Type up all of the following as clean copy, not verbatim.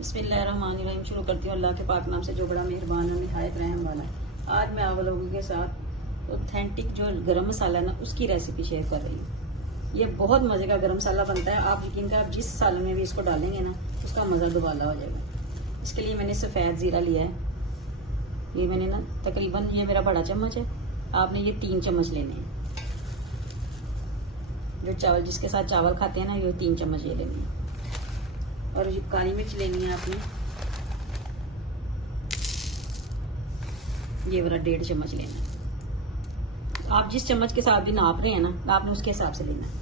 बिस्मिल्लाहिर्रहमानिर्रहीम। शुरू करती हूँ अल्लाह के पाक नाम से जो बड़ा मेहरबान और निहायत रहम वाला है। आज मैं आप लोगों के साथ ऑथेंटिक जो गरम मसाला है ना, उसकी रेसिपी शेयर कर रही हूँ। ये बहुत मज़े का गरम मसाला बनता है। आप यकीन करें, आप जिस साल में भी इसको डालेंगे ना, उसका मज़ा दुबाला हो जाएगा। इसके लिए मैंने सफ़ेद ज़ीरा लिया है। ये मैंने ना तकरीबन, ये मेरा बड़ा चम्मच है, आपने ये 3 चम्मच लेने हैं। जो चावल जिसके साथ चावल खाते हैं ना, ये 3 चम्मच ये लेनी है। और ये काली मिर्च लेनी है आपने, ये वाला 1.5 चम्मच लेना है। आप जिस चम्मच के साथ भी नाप रहे हैं ना, आपने उसके हिसाब से लेना है।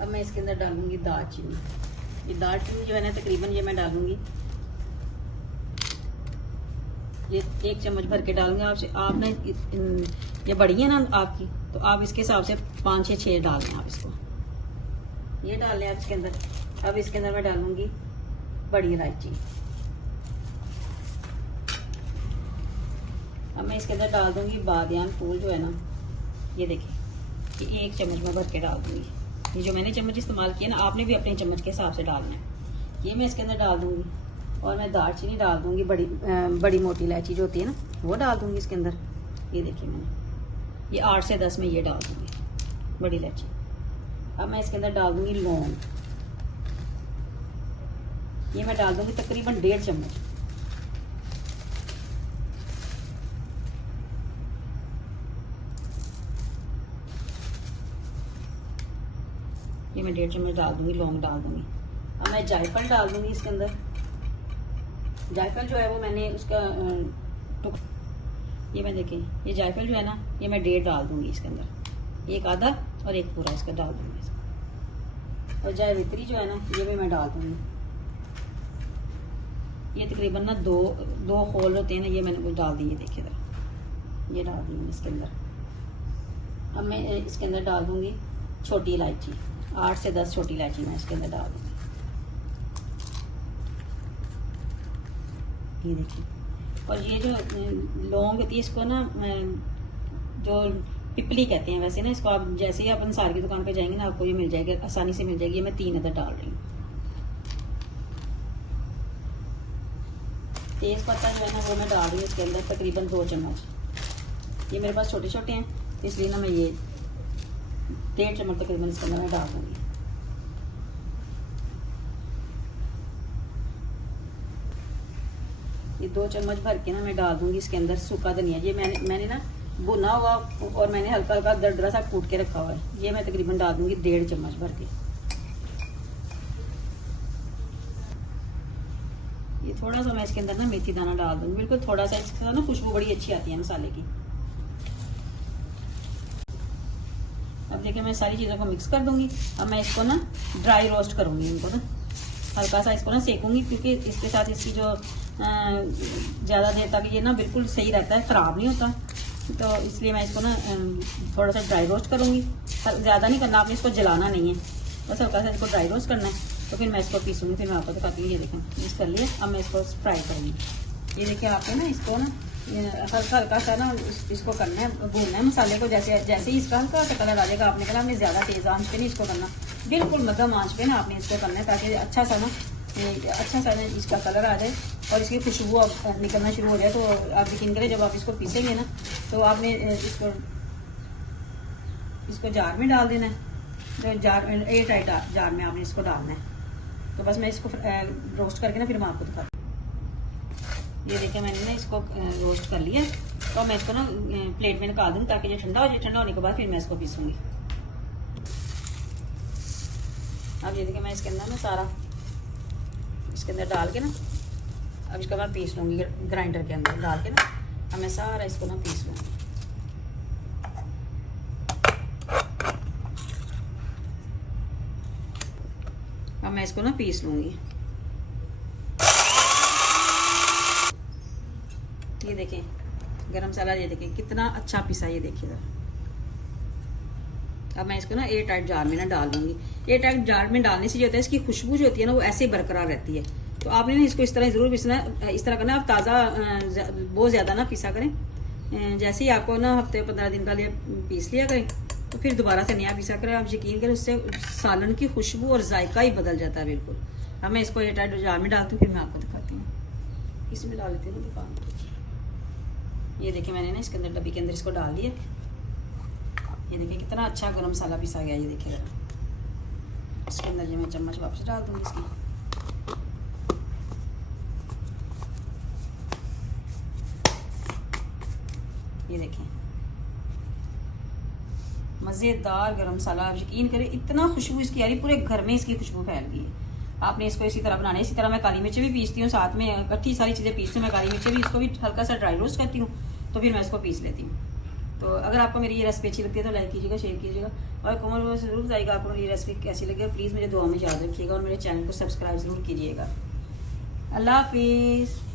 अब मैं इसके अंदर डालूंगी दालचीनी। ये दालचीनी जो है ना, तकरीबन ये मैं डालूंगी, ये 1 चम्मच भर के डालूंगी। आपने ये बड़ी है ना आपकी, तो आप इसके हिसाब से 5 या 6 डाल दें आप इसको। ये डाल लें आप इसके अंदर। अब इसके अंदर मैं डालूंगी बड़ी इलायची। अब मैं इसके अंदर डाल दूंगी बादियान फूल जो है ना, ये देखिए, ये 1 चम्मच में भर के डाल दूंगी। ये जो मैंने चम्मच इस्तेमाल किया ना, आपने भी अपने चम्मच के हिसाब से डालना है। ये मैं इसके अंदर डाल दूंगी। और मैं दालचीनी डाल दूंगी, बड़ी मोटी इलायची जो होती है ना, वो डाल दूंगी इसके अंदर। ये देखिए, मैंने ये 8 से 10 में ये डाल दूंगी बड़ी इलायची। अब मैं इसके अंदर डाल दूंगी लौंग। ये मैं डाल दूंगी तकरीबन 1.5 चम्मच। ये मैं 1.5 चम्मच डाल दूंगी, लौंग डाल दूंगी। अब मैं जायफल डाल दूंगी इसके अंदर। जायफल जो है वो मैंने उसका ये मैं देखें, ये जायफल जो है ना, ये मैं 1.5 डाल दूंगी इसके अंदर। 1 आधा और 1 पूरा इसका डाल दूंगी। और जावित्री जो है ना, ये भी मैं डाल दूंगी। ये तकरीबन ना दो होल होते हैं ना, ये मैंने कुछ डाल दिए। देखिए जरा, ये डाल दी मैंने इसके अंदर। अब मैं इसके अंदर डाल दूंगी छोटी इलायची। 8 से 10 छोटी इलायची मैं इसके अंदर डाल दूंगी। ये देखिए। और ये जो लौंग होती है, इसको ना जो पिपली कहते हैं वैसे ना, इसको आप जैसे ही आप अंसार की दुकान पे जाएंगे ना, आपको ये मिल जाएगी, आसानी से मिल जाएगी। ये मैं 3 अदर डाल रही हूँ। तेज पत्ता जो है ना, वो मैं डाल रही हूँ इसके अंदर तकरीबन 2 चम्मच। ये मेरे पास छोटे छोटे हैं, इसलिए ना मैं ये 1.5 चम्मच तकरीबन इसके अंदर मैं डाल दूंगी। ये 2 चम्मच भर के ना मैं डाल दूंगी इसके अंदर सूखा धनिया। ये मैंने ना भुना हुआ और मैंने हल्का हल्का दरदरा सा कूट के रखा हुआ है। ये मैं तकरीबन डाल दूंगी 1.5 चम्मच भर के। ये थोड़ा सा मैं इसके अंदर ना मेथी दाना डाल दूंगी, बिल्कुल थोड़ा सा। इसके साथ ना खुशबू बड़ी अच्छी आती है मसाले की। अब देखिए, मैं सारी चीज़ों को मिक्स कर दूंगी। अब मैं इसको ना ड्राई रोस्ट करूंगी, इनको ना हल्का सा इसको ना सेकूंगी, क्योंकि इसके साथ इसकी जो ज़्यादा देर तक ये ना बिल्कुल सही रहता है, ख़राब नहीं होता। तो इसलिए मैं इसको ना थोड़ा सा ड्राई रोस्ट करूँगी। ज़्यादा नहीं करना आपने, इसको जलाना नहीं है, बस हल्का सा इसको ड्राई रोस्ट करना है। तो फिर मैं इसको पीसूँगी, फिर मैं आपको दिखाती हूँ। ये देखें, मिक्स कर लिया। अब मैं इसको फ्राई करूँगी। ये देखिए, आपको ना इसको ना हल्का हल्का सा ना इसको करना है, भूनना है मसाले को। जैसे ही इसका हल्का सा कलर आ जाएगा, आपने कहना आपने ज़्यादा तेज़ आंच पे नहीं इसको करना, बिल्कुल मध्यम आंच पे ना आपने इसको करना है, ताकि अच्छा सा ना इसका कलर आ जाए और इसकी खुशबू अब निकलना शुरू हो जाए। तो आप यकीन करें, जब आप इसको पीसेंगे ना, तो आपने इसको जार में डाल देना है। जो जार, एयर टाइट जार में आपने इसको डालना है। तो बस मैं इसको रोस्ट करके ना फिर मैं आपको दिखाती हूँ। ये देखिए, मैंने ना इसको रोस्ट कर लिया। तो मैं इसको ना प्लेट में निकाल दूँगी, ताकि ये ठंडा हो जाए। ठंडा होने के बाद फिर मैं इसको पीसूँगी। अब ये देखिए, मैं इसके अंदर ना सारा इसके अंदर डाल के ना, अब इसका मैं पीस लूँगी ग्राइंडर के अंदर डाल के ना। अब मैं सारा इसको ना पीस लूँगी। अब मैं इसको ना पीस लूँगी। ये देखें गरम मसाला, ये देखें कितना अच्छा पिसा। ये देखिए ज़रा। अब मैं इसको ना एयर टाइट जार में ना डाल दूंगी। एयर टाइट जार में डालने से जो होता है, इसकी खुशबू जो होती है ना, वो ऐसे ही बरकरार रहती है। तो आपने ना इसको इस तरह ज़रूर पीसना, इस तरह करना। आप ताज़ा बहुत ज़्यादा ना पीसा करें। जैसे ही आपको ना हफ्ते 15 दिन का लिए पीस लिया करें, तो फिर दोबारा से नया पीसा करें। आप यकीन करें उससे सालन की खुशबू और जायका ही बदल जाता है बिल्कुल। अब मैं इसको एयरटाइट जार में डालती हूँ, फिर मैं आपको दिखाती हूँ। इसमें डाल लेती हूँ दुकान। ये देखिए मैंने ना इसके अंदर डब्बी के अंदर इसको डाल दिया। ये देखिए कितना अच्छा गरम मसाला पिसा गया। ये देखिए इसके अंदर ये मैं चम्मच वापस डाल दूँगी इसकी। ये देखें मज़ेदार गरम मसाला। आप यकीन करें इतना खुशबू इसकी आ रही, पूरे घर में इसकी खुशबू फैल गई है। आपने इसको इसी तरह बनाना है। इसी तरह मैं काली मिर्चें भी पीसती हूँ, साथ में इकट्ठी सारी चीज़ें पीसती हूँ। मैं काली मिर्चें भी इसको भी हल्का सा ड्राई रोस्ट करती हूँ, तो फिर मैं इसको पीस लेती हूँ। तो अगर आपको मेरी ये रेसिपी अच्छी लगती है तो लाइक कीजिएगा, शेयर कीजिएगा और कमेंट में ज़रूर बताइएगा आपको मेरी रेसिपी कैसी लगी। प्लीज़ मुझे दुआ में याद रखिएगा और मेरे चैनल को सब्सक्राइब ज़रूर कीजिएगा। अल्लाह हाफिज़।